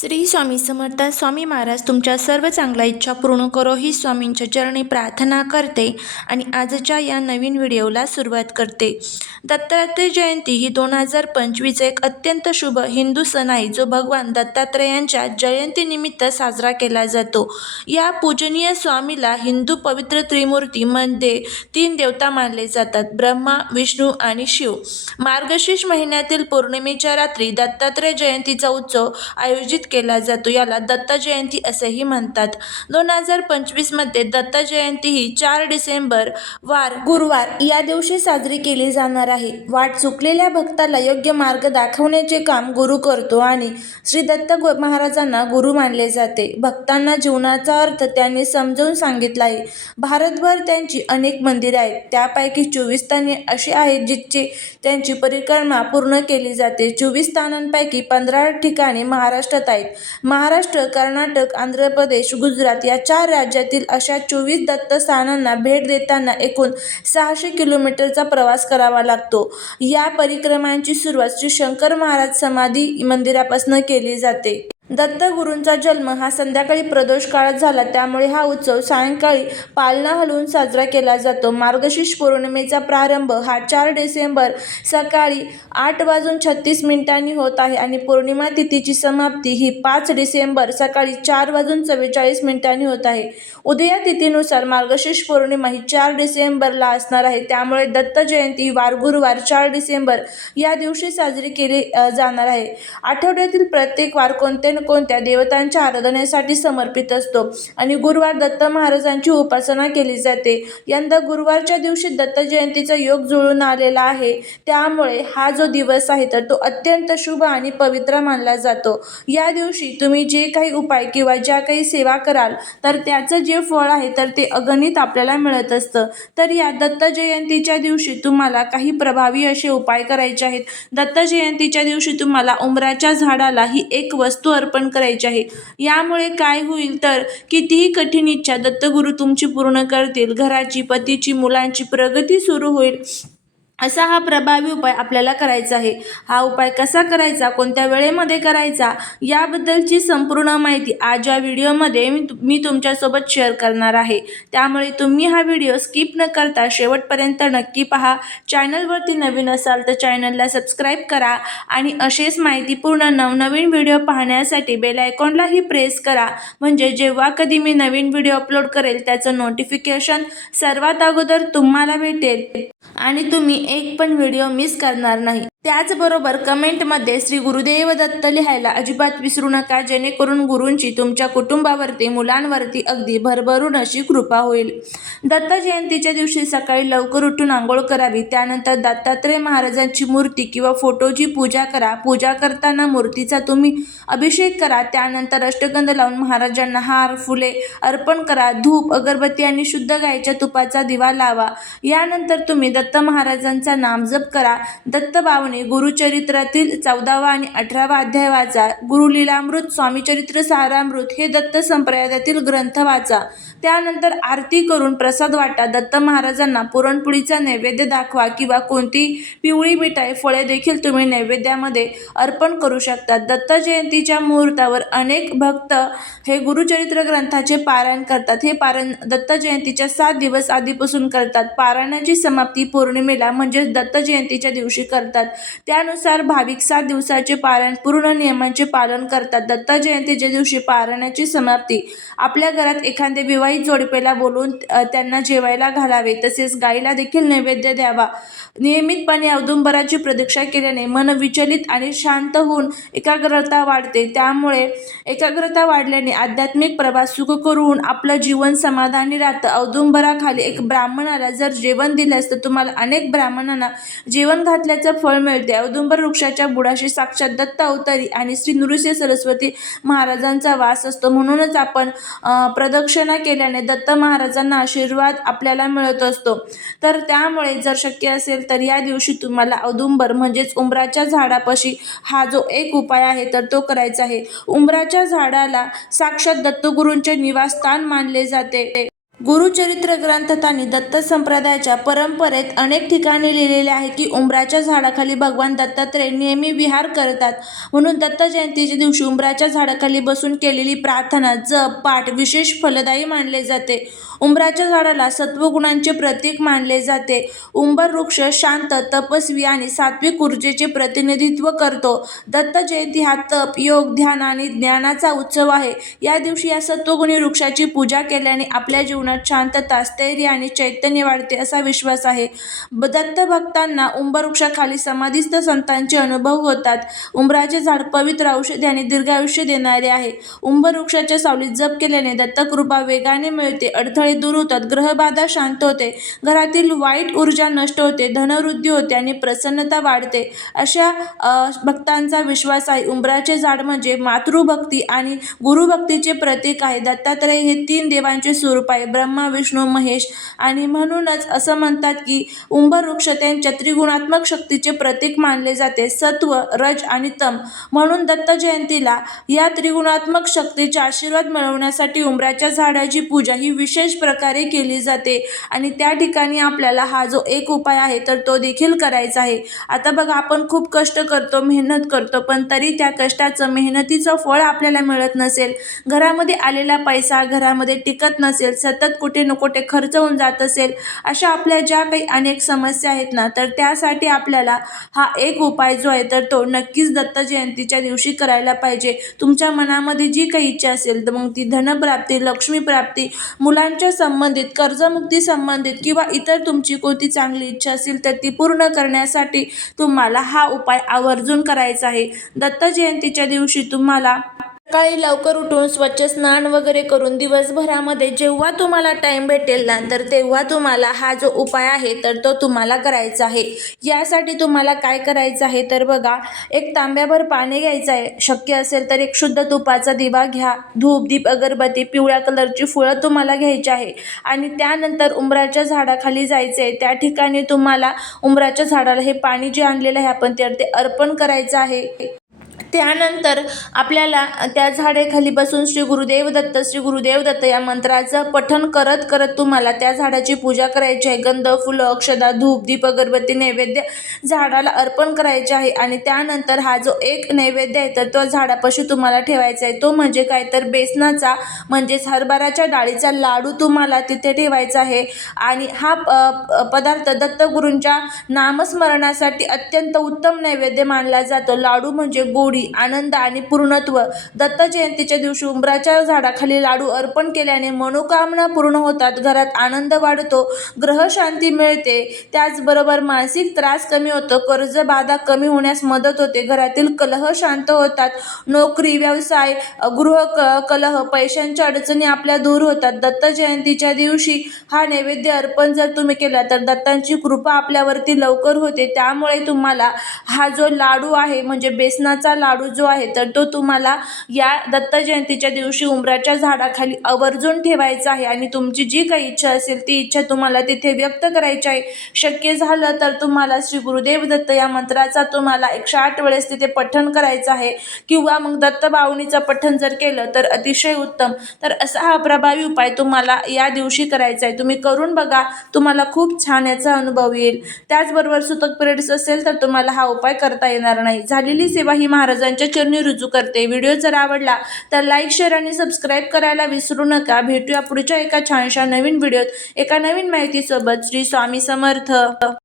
श्री स्वामी समर्थ. स्वामी महाराज तुमच्या सर्व चांगल्या इच्छा पूर्ण करो ही स्वामींच्या चरणी प्रार्थना करते आणि आजच्या या नवीन व्हिडिओला सुरुवात करते. दत्तात्रय जयंती ही 2025 एक अत्यंत शुभ हिंदू सण आहे, जो भगवान दत्तात्रेयांच्या जयंतीनिमित्त साजरा केला जातो. या पूजनीय स्वामीला हिंदू पवित्र त्रिमूर्तीमध्ये 3 देवता मानले जातात: ब्रह्मा, विष्णू आणि शिव. मार्गशीर्ष महिन्यातील पौर्णिमेच्या रात्री दत्तात्रय जयंतीचा उत्सव आयोजित केला जातो. याला दत्त जयंती असेही म्हणतात. 2025 मध्ये दत्त जयंती ही 4 डिसेंबर वार गुरुवार या दिवशी साजरी केली जाणार आहे. वाट चुकलेल्या भक्ताला योग्य मार्ग दाखवण्याचे काम गुरु करतो आणि श्री दत्त महाराजांना गुरु मानले जाते. भक्तांना जीवनाचा अर्थ त्यांनी समजावून सांगितला आहे. भारतभर त्यांची अनेक मंदिरे आहेत. त्यापैकी 24 स्थाने अशी आहेत जिथे त्यांची परिक्रमा पूर्ण केली जाते. 24 स्थानांपैकी 15 ठिकाणे महाराष्ट्रात आहेत. महाराष्ट्र, कर्नाटक, आंध्र प्रदेश, गुजरात या 4 राज्यातील अशा 24 दत्त स्थानांना भेट देताना एकूण 600 किलोमीटरचा प्रवास करावा लागतो. या परिक्रमांची सुरुवात श्री शंकर महाराज समाधी मंदिरापासून केली जाते. दत्तगुरूंचा जन्म हा संध्याकाळी प्रदोष काळात झाला, त्यामुळे हा उत्सव सायंकाळी पालना हलवून साजरा केला जातो. मार्गशीर्ष पौर्णिमेचा प्रारंभ हा 4 डिसेंबर सकाळी 8:36 होत आहे आणि पौर्णिमा तिथीची समाप्ती ही 5 डिसेंबर सकाळी 4:44 होत आहे. उदया तिथीनुसार मार्गशीर्ष पौर्णिमा ही 4 डिसेंबरला असणार आहे. त्यामुळे दत्त जयंती वार गुरुवार 4 डिसेंबर या दिवशी साजरी केली जाणार आहे. आठवड्यातील प्रत्येक वार कोणत्या देवतांच्या आराधनेसाठी समर्पित असतो आणि गुरुवार दत्त महाराजांची उपासना केली जाते. यंदा गुरुवारच्या दिवशी दत्त जयंतीचा योग जुळून आलेला आहे, त्यामुळे हा जो दिवस आहे तर तो अत्यंत शुभ आणि पवित्र मानला जातो. या दिवशी तुम्ही जे काही उपाय किंवा ज्या काही सेवा कराल तर त्याचं जे फळ आहे तर ते अगणित आपल्याला मिळत असतं. तर या दत्त जयंतीच्या दिवशी तुम्हाला काही प्रभावी असे उपाय करायचे आहेत. दत्त जयंतीच्या दिवशी तुम्हाला उंबराच्या झाडाला ही एक वस्तू अर्पण करायची आहे. यामुळे काय होईल तर कितीही कठीण इच्छा दत्तगुरू तुमची पूर्ण करतील. घराची, पतीची, मुलांची प्रगती सुरू होईल. असा हा प्रभावी उपाय आपल्याला करायचा आहे. हा उपाय कसा करायचा, कोणत्या वेळेमध्ये करायचा याबद्दलची संपूर्ण माहिती आज या व्हिडिओमध्ये मी तुमच्यासोबत शेअर करणार आहे. त्यामुळे तुम्ही हा व्हिडिओ स्किप न करता शेवटपर्यंत नक्की पहा. चॅनलवरती नवीन असाल तर चॅनलला सबस्क्राईब करा आणि असेच माहितीपूर्ण नवनवीन व्हिडिओ पाहण्यासाठी बेल आयकॉनलाही प्रेस करा, म्हणजे जेव्हा कधी मी नवीन व्हिडिओ अपलोड करेल त्याचं नोटिफिकेशन सर्वात अगोदर तुम्हाला भेटेल आणि तुम्ही एक पण व्हिडिओ मिस करणार नाही. त्याचबरोबर कमेंटमध्ये श्री गुरुदेव दत्त लिहायला अजिबात विसरू नका, जेणेकरून गुरूंची तुमच्या कुटुंबावरती, मुलांवरती अगदी भरभरून अशी कृपा होईल. दत्त जयंतीच्या दिवशी सकाळी लवकर उठून आंघोळ करावी. त्यानंतर दत्तात्रय महाराजांची मूर्ती किंवा फोटोची पूजा करा. पूजा करताना मूर्तीचा तुम्ही अभिषेक करा. त्यानंतर अष्टगंध लावून महाराजांना हार, फुले अर्पण करा. धूप, अगरबत्ती आणि शुद्ध गायीच्या तुपाचा दिवा लावा. यानंतर तुम्ही दत्त महाराजांचा नामजप करा. दत्तभावने गुरुचरित्रातील 14वा आणि 18वा अध्याय वाचा. गुरुलीलामृत, स्वामीचरित्र सारामृत हे दत्त संप्रदायातील ग्रंथ वाचा. त्यानंतर आरती करून प्रसाद वाटा. दत्त महाराजांना पुरणपोळीचा नैवेद्य दाखवा किंवा कोणती पिवळी मिठाई, फळे देखील तुम्ही नैवेद्यामध्ये अर्पण करू शकता. दत्त जयंतीच्या मुहूर्तावर अनेक भक्त हे गुरुचरित्र ग्रंथाचे पारायण करतात. हे पारायण दत्त जयंतीच्या 7 दिवस आधीपासून करतात. पारायणाची समाप्ती पौर्णिमेला म्हणजेच दत्त जयंतीच्या दिवशी करतात. त्यानुसार भाविक 7 दिवसाचे पारायण पूर्ण नियमांचे पालन करतात. दत्त जयंतीच्या दिवशी पारायणाची समाप्ती आपल्या घरात एखाद्या विवाहित जोडप्याला बोलवून त्यांना जेवायला घालावे. तसेच गायीला देखील नैवेद्य द्यावा. नियमितपणे औदुंबराची प्रदक्षिणा केल्याने मन विचलित आणि शांत होऊन एकाग्रता वाढते. त्यामुळे एकाग्रता वाढल्याने आध्यात्मिक प्रवास सुखकर होऊन आपलं जीवन समाधानी राहतं. औदुंबराखाली एक ब्राह्मणाला जर जेवण दिल्यास तर तुम्हाला अनेक ब्राह्मणांना जेवण घातल्याचं फळ मिळते. औदुंबर वृक्षाच्या बुडाशी साक्षात दत्त अवतारी आणि श्री नृसिंह सरस्वती महाराजांचा वास असतो. म्हणूनच आपण प्रदक्षिणा केल्याने दत्त महाराजांना आशीर्वाद आपल्याला मिळत असतो. तर त्यामुळे जर शक्य असेल तर या दिवशी तुम्हाला औदुंबर म्हणजेच उंबराच्या झाडापाशी हा जो एक उपाय आहे तर तो करायचा आहे. उंबराच्या झाडाला साक्षात दत्तगुरूंचे निवासस्थान मानले जाते. गुरुचरित्र ग्रंथात आणि दत्त संप्रदायाच्या परंपरेत अनेक ठिकाणी लिहिलेले आहे की उंबराच्या झाडाखाली भगवान दत्तात्रय नेहमी विहार करतात. म्हणून दत्त जयंतीच्या दिवशी उंबराच्या झाडाखाली बसून केलेली प्रार्थना, जप, पाठ विशेष फलदायी मानले जाते. उंबराच्या झाडाला सत्वगुणांचे प्रतीक मानले जाते. उंबर वृक्ष शांत, तपस्वी आणि सात्विक ऊर्जेचे प्रतिनिधित्व करतो. दत्त जयंती हा तप, योग, ध्यान आणि ज्ञानाचा उत्सव आहे. या दिवशी या सत्वगुणी वृक्षाची पूजा केल्याने आपल्या जीवनात शांतता, स्थैर्य आणि चैतन्य वाढते असा विश्वास आहे. दत्त भक्तांना उंबर वृक्षाखाली समाधीस्थ संतांचे अनुभव होतात. उंबराचे झाड पवित्र, औषधी आणि दीर्घायुष्य देणारे आहे. उंबर वृक्षाच्या सावलीत जप केल्याने दत्तकृपा वेगाने मिळते, अडथळे दूर होतात, ग्रहबाधा शांत होते, घरातील वाईट ऊर्जा नष्ट होते, धनवृद्धी होते आणि प्रसन्नता वाढते अशा भक्तांचा विश्वास आहे. उंबराचे झाड म्हणजे मातृभक्ती आणि गुरुभक्तीचे प्रतीक आहे. दत्तात्रय हे 3 देवांचे स्वरूप आहे, ब्रह्मा, विष्णू, महेश, आणि म्हणूनच असं म्हणतात की उंबर वृक्ष त्यांच्या त्रिगुणात्मक शक्तीचे प्रतीक मानले जाते, सत्व, रज आणि तम. म्हणून दत्त जयंतीला या त्रिगुणात्मक शक्तीचे आशीर्वाद मिळवण्यासाठी उंबराच्या झाडाची पूजा ही विशेष प्रकारे केली जाते आणि त्या ठिकाणी आपल्याला हा जो एक उपाय आहे तर तो देखील करायचा आहे. आता बघा, आपण खूप कष्ट करतो, मेहनत करतो, पण तरी त्या कष्टाचं, मेहनतीचं फळ आपल्याला मिळत नसेल, घरामध्ये आलेला पैसा घरामध्ये टिकत नसेल, सतत कुठे न कुठे खर्च होऊन जात असेल, अशा आपल्या ज्या काही अनेक समस्या आहेत ना, तर त्यासाठी आपल्याला हा एक उपाय जो आहे तर तो नक्कीच दत्त जयंतीच्या दिवशी करायला पाहिजे. तुमच्या मनामध्ये जी काही इच्छा असेल तर मग ती धनप्राप्ती, लक्ष्मीप्राप्ती, मुलांच्या संबंधित, कर्जमुक्ती संबंधित किंवा इतर तुमची कोणती चांगली इच्छा असेल तर ती पूर्ण करण्यासाठी तुम्हाला हा उपाय आवर्जून करायचा आहे. दत्त जयंतीच्या दिवशी तुम्हाला सकाळी लवकर उठून स्वच्छ स्नान वगैरे करून दिवसभरामध्ये जेव्हा तुम्हाला टाईम भेटेल ना तर तेव्हा तुम्हाला हा जो उपाय आहे तर तो तुम्हाला करायचा आहे. यासाठी तुम्हाला काय करायचं आहे तर बघा, एक तांब्याभर पाणी घ्यायचं आहे, शक्य असेल तर एक शुद्ध तुपाचा दिवा घ्या, धूप, दीप, अगरबत्ती, पिवळ्या कलरची फुलं तुम्हाला घ्यायची आहे आणि त्यानंतर उंबराच्या झाडाखाली जायचं आहे. त्या ठिकाणी तुम्हाला उंबराच्या झाडाला हे पाणी जे आणलेलं आहे आपण ते अर्पण करायचं आहे. त्यानंतर आपल्याला त्या झाडाखाली बसून श्री गुरुदेव दत्त, श्री गुरुदेव दत्त या मंत्राचं पठण करत करत तुम्हाला त्या झाडाची पूजा करायची आहे. गंध, फुलं, अक्षदा, धूप, दीप, अगरबत्ती, नैवेद्य झाडाला अर्पण करायचे आहे आणि त्यानंतर हा जो एक नैवेद्य आहे तर तो झाडापाशी तुम्हाला ठेवायचा आहे. तो म्हणजे काय तर बेसनाचा म्हणजेच हरभऱ्याच्या डाळीचा लाडू तुम्हाला तिथे ठेवायचा आहे आणि हा पदार्थ दत्तगुरूंच्या नामस्मरणासाठी अत्यंत उत्तम नैवेद्य मानला जातो. लाडू म्हणजे गोडी, आनंद आणि पूर्णत्व. दत्त जयंतीच्या दिवशी उंबराच्या झाडाखाली लाडू अर्पण केल्याने मनोकामना पूर्ण होतात, घरात आनंद वाढतो, ग्रह शांती मिळते, त्याचबरोबर मानसिक त्रास कमी होतो, कर्जबाधा कमी होण्यास मदत होते, घरातील कलह शांत होतात, नोकरी, व्यवसाय, गृह कलह, पैशांच्या अडचणी आपल्या दूर होतात. दत्त जयंतीच्या दिवशी हा नैवेद्य अर्पण जर तुम्ही केला तर दत्तांची कृपा आपल्यावरती लवकर होते. त्यामुळे तुम्हाला हा जो लाडू आहे म्हणजे बेसनाचा लाडू जो आहे तर तो तुम्हाला या दत्त जयंतीच्या दिवशी उंबराच्या झाडाखाली आवर्जून ठेवायचा आहे आणि तुमची जी काही इच्छा असेल ती इच्छा तुम्हाला तिथे व्यक्त करायची आहे. शक्य झालं तर तुम्हाला श्री गुरुदेव दत्त या मंत्राचा तुम्हाला 108 वेळेस तिथे पठण करायचं आहे किंवा मग दत्तबावणीचं पठण जर केलं तर अतिशय उत्तम. तर असा हा प्रभावी उपाय तुम्हाला या दिवशी करायचा आहे. तुम्ही करून बघा, तुम्हाला खूप छान याचा अनुभव येईल. त्याचबरोबर सुतक पिरियड्स असेल तर तुम्हाला हा उपाय करता येणार नाही. झालेली सेवा ही महाराजांच्या चरणी रुजू करते. व्हिडिओ जर आवडला तर लाईक, शेअर आणि सबस्क्राईब करायला विसरू नका. भेटूया पुढच्या एका छानशा नवीन व्हिडिओत एका नवीन माहितीसोबत. श्री स्वामी समर्थ.